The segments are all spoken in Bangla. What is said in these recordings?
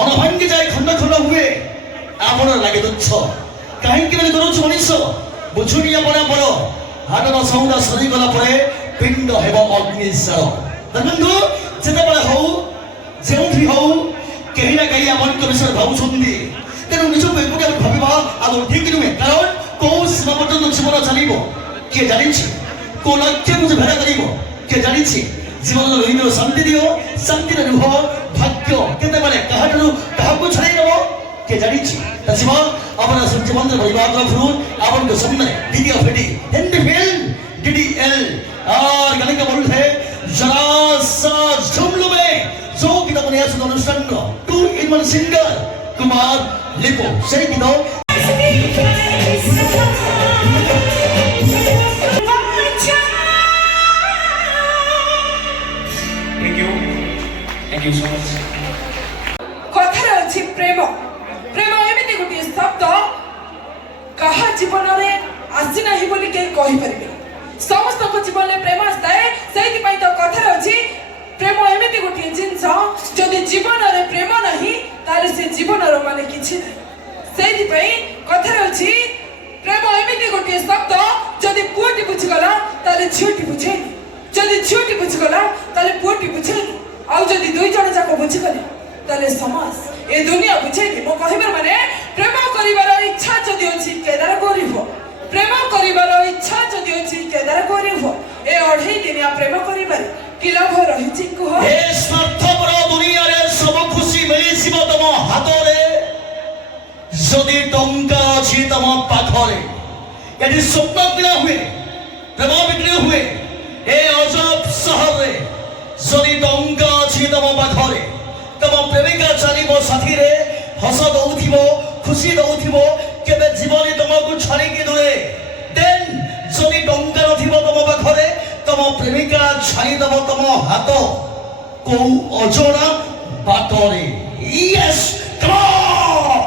ମନ ଭାଙ୍ଗିଯାଏ, ଖଣ୍ଡ ଖଣ୍ଡ ହୁଏ, ଆପଣ ଲାଗେ ତୁଚ୍ଛ। କାହିଁକି ବୋଲି କରୁଛୁ ମଣିଷ, ବୁଝୁନି ଆପଣଙ୍କର ହାଟର ସଉଦା ସରିଗଲା ପରେ ପିଣ୍ଡ ହେବ ଅଗ୍ନିଶାଳ। ଦେଖନ୍ତୁ ଯେତେବେଳେ ହଉ ଯେଉଁଠି ହଉ କେହି ନା କେହି ଆପଣଙ୍କ ବିଷୟରେ ଭାବୁଛନ୍ତି, ତେଣୁ ନିଜକୁ ଏକୁଟିଆ ଭାବିବା ଆଉ ଠିକ ନୁହେଁ। କାରଣ କୋଉ ସୀମା ପର୍ଯ୍ୟନ୍ତ ଜୀବନ ଚାଲିବ କିଏ ଜାଣିଛି, କୋଉ ଲକ୍ଷ୍ୟକୁ ଯେ ଭେଦ କରିବ କିଏ ଜାଣିଛି। ଜୀବନର ରହିବ ଶାନ୍ତି ଦିଅ, ଶାନ୍ତିରେ ରୁହ। ଭାଗ୍ୟ କେତେବେଳେ କାହାଠାରୁ କାହାକୁ ଛଡ଼େଇ ନେବ କିଏ ଜାଣିଛି। ତା ଜୀବନ আপনার জীবনের পরিবার তরফରୁ ଆପଣଙ୍କ ସାମ୍ନାରେ video fatty Hindi film DDL और गाने का बोल है जरा सा झूम लो में जो गीत बने आसुन अनुष्ठान 2 in 1 सिंगर कुमार लिपो সেই গীত। Thank you so much. কথারে ଅଛି ପ୍ରେମ। ପ୍ରେମ ଏମିତି ଗୋଟିଏ ଶବ୍ଦ କାହା ଜୀବନରେ ଆସି ନାହିଁ ବୋଲି କେହି କହିପାରିବେ। ସମସ୍ତଙ୍କ ଜୀବନରେ ପ୍ରେମ ଆସିଥାଏ। ସେଇଥିପାଇଁ ତ କଥାରେ ଅଛି ପ୍ରେମ ଏମିତି ଗୋଟିଏ ଜିନିଷ, ଯଦି ଜୀବନରେ ପ୍ରେମ ନାହିଁ ତାହେଲେ ସେ ଜୀବନର ମାନେ କିଛି ନାହିଁ। ସେଇଥିପାଇଁ କଥାରେ ଅଛି ପ୍ରେମ ଏମିତି ଗୋଟିଏ ଶବ୍ଦ, ଯଦି ପୁଅଟି ବୁଝିଗଲା ତାହେଲେ ଝିଅଟି ବୁଝେନି, ଯଦି ଝିଅଟି ବୁଝିଗଲା ତାହେଲେ ପୁଅଟି ବୁଝେନି, ଆଉ ଯଦି ଦୁଇ ଜଣ ଯାକ ବୁଝିଗଲେ তাহলে সমাজ এ দুনিয়া বুঝাইনি। মো কহিবার মানে প্রেম করিবার ইচ্ছা যদি ଅଛି কেদার করিব, প্রেম করিবার ইচ্ছা যদি ଅଛି কেদার করিব। এ অঢ়েই দিনিয়া প্রেম করিবার কি লাভ রহিছি কুহ। এ স্বার্থপর দুনিয়ারে সব খুশি মিলিছিব তম হাতরে, যদি টঙ্কা ଅଛି তম পাখরে। এটি স্বপ্ন কিনা হুয়ে, প্রেম বিক্রি হুয়ে এ অজব সহরে, যদি টঙ্কা ଅଛି তম পাখরে। তম প্রেমিকা চালিব সাথীরে, হস দৌথিব খুশি দৌথিব, কেবে জীবনে তোমাকে ছাড়িকি দূরে। দেন যদি টঙ্কা নথিব তম পাখরে, তম প্রেমিকা ছাড়িদেব তম হাত কৌ অজনা বাটরে। Yes come on.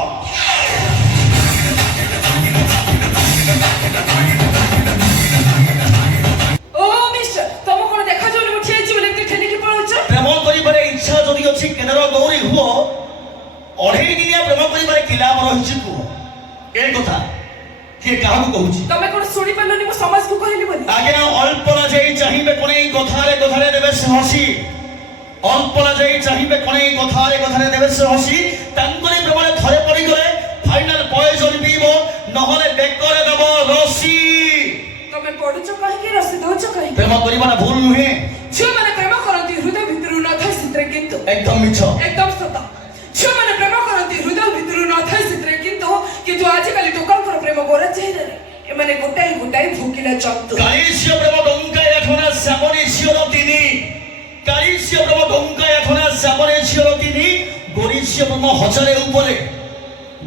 ও মিস্টার তুমি কোন দেখা যাওনি মু ঠিয়েছি বলে একটু ঠেলিকি পড়াউছ। প্রেম করিবারে ইচ্ছা যদি ଅଛି কেদার গৌরী হুଅ, অঢ়েই দিনিয়া প্রেম করিবারে কি লাভ রহিছি কুহ। এ কথা কিଏ କାହାକୁ କହୁଛି? ତମେ কোন শুনি পারলনি মু সমাজକୁ କହିଲି বলি। ଆଜ୍ଞା ଅଳ୍ପନା ଯାଇ ଚାହିଁବେ କଣେଇ କଥାରେ କଥାରେ ଦେବେ ସେ ହସି, ଅଳ୍ପନା ଯାଇ ଚାହିଁବେ କଣେଇ କଥାରେ କଥାରେ ଦେବେ ସେ ହସି। ତାଙ୍କରି ପ୍ରେମରେ ଥରେ ପଡ଼ିଗଲେ ଫାଇନାଲ ପଏଜନ ପିଇବ, ନହେଲେ ବେକରେ ଦେବ ରସି। ତମେ ପଢୁଛ କାହିଁକି, ରସି ଦଉଛ କାହିଁକି? ପ୍ରେମ କରିବାଟା ଭୁଲ ନୁହେଁ, ଝିଅମାନେ ପ୍ରେମ କରନ୍ତି ହୃଦୟ ଭିତରୁ ନଥାଏ ସେଥିରେ, କିନ୍ତୁ একদম মিছ। একদম সତ। ଝିଅମାନେ ପ୍ରେମ କରନ୍ତି ହୃଦୟ ଭିତରୁ ନଥାଏ ସେଥିରେ, କିନ୍ତୁ ଆଜିକାଲି ଟୋକାଙ୍କର ପ୍ରେମ ଗୋରା ଚେହେରାରେ। ଏମାନେ ଗୋଟାଏ ଗୋଟାଏ ଭୋକିଲା ଜନ୍ତୁ। কালিশীয় প্রেম ডঙ্কা এখনা শ্যামনে ছিল তিনি, কালিশীয় প্রেম ডঙ্কা এখনা শ্যামনে ছিল তিনি, গরিশীয় প্রেম হজারে উপরে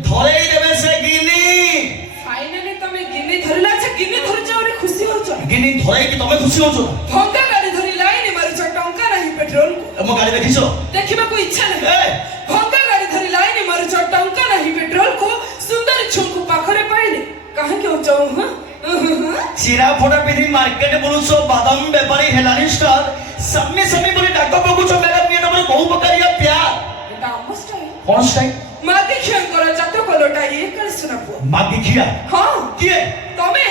ধরেই দেবে সে গিনি। ফাইনালি ତମେ ଗିନି ଧରିଲା। ଆଚ୍ଛା ଗିନି ଧରୁଛ ଆହୁରି ଖୁସି ହଉଛ? গিনি ধরেই কি তুমি খুশি হচ্ছ? ଭଙ୍ଗା ଗାଡି ଧରି ଲାଇନ ମାରୁଛ, ଟଙ୍କା ନାହିଁ ପେଟ୍ରୋଲକୁ। ମୋ ଗାଡି ଦେଖିଛ? ଦେଖିବାକୁ ଇଚ୍ଛା ନାହିଁ। ଏ ଭଙ୍ଗା ଗାଡି ଧରି ଲାଇନ ମାରୁଛ, ଟଙ୍କା ନାହିଁ ପେଟ୍ରୋଲକୁ। ସୁନ୍ଦରୀ ଝିଅଙ୍କୁ ପାଖରେ ପାଇଲେ କାହିଁକି ହଉଛ? চিরা ফোটা পিঁধি মার্কেটে বুলুছ, বাদাম বেপারী হেলানি স্টার, সামনে সামনে বলে ডাক পকুছ, ম্যাডাম নিয়ে তোমার বহু প্রকারিয়া প্যার। এটা ଆମ ଷ୍ଟାଇଲ। কোন স্টাইল? ମାଗି ଖିଆଙ୍କର ଜାତକ ଲୋଟା ଏ କାଳେ ଶୁଣା ପୁଅ। মাগি খিয়া ହଁ কিଏ? ତମେ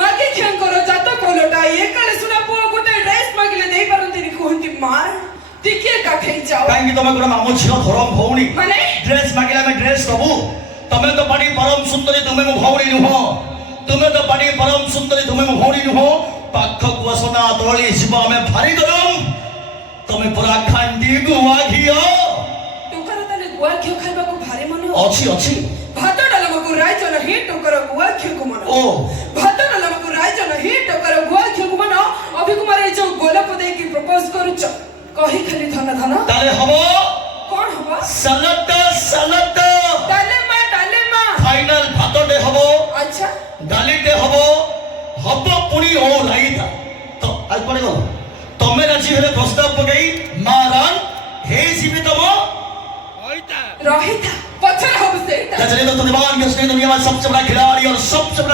ମାଗି ଖିଆଙ୍କର ଜାତକ ଲୋଟା ଏ କାଳେ ଶୁଣା ପୁଅ। ଗୋଟେ ଡ୍ରେସ ମାଗିଲେ ଦେଇ ପାରନ୍ତିନି, କୁହନ୍ତି ମାର ଟିକେ କାଠେଇ ଯାଅ। କାହିଁକି ତମେ ଗୋଟେ ମାମୁ ଝିଅ ଧରମ ଭଉଣୀ, ମାନେ ড্রেস মাগিলে আমি ড্রেস দবু। তুমি তো পাটি পরম সুন্দরী, তুমি মো ভৌণী নুহ। তুমি তো পাটি পরম সুন্দরী, তুমি মো ভৌণী নুহ। পাখকু আসনা তরଳି ଯିବ ଆମେ ଭାରି ଗରମ, তুমি পুরা ଖାଣ୍ଟି ଗୁଆ ଘିଅ। ଟୋକାର ତାହେଲେ ଗୁଆ ଘିଅ ଖାଇବାକୁ ଭାରି ମନେ ଅଛି ଅଛି। ଭାତ ଡାଲମାକୁ ରାଇଜ ନାହିଁ, ଟୋକାର ଗୁଆ ଘିଅକୁ ମନ। ଓ ଭାତ ଡାଲମାକୁ ରାଇଜ ନାହିଁ, ଟୋକାର ଗୁଆ ଘିଅକୁ ମନ। ଅଭିକୁମାର ଏଇ ଯୋଉ ଗୋଲାପ ଦେଇକି ପ୍ରପୋଜ କରୁଛ, କହି ଖାଲି ଧନ ଧନ তাহলে হব କଣ ହବ? সালাদ সালাদ। ଡାଲେମା ଡାଲେମା। ফাইনাল ভাতটে হব, ଆଚ୍ଛା ডালিটে হব, হব পুনি ও রাইতা। তো আজ পরে গল তুমি রাজি হলে প্রস্তাব পকাই মারান হেই জিবি তম ରହିଥା, ପଛରେ ହବ ସେଇଟା। चलिए तो धन्यवाद, दुनिया में सबसे बड़ा खिलाड़ी और सबसे बड़ा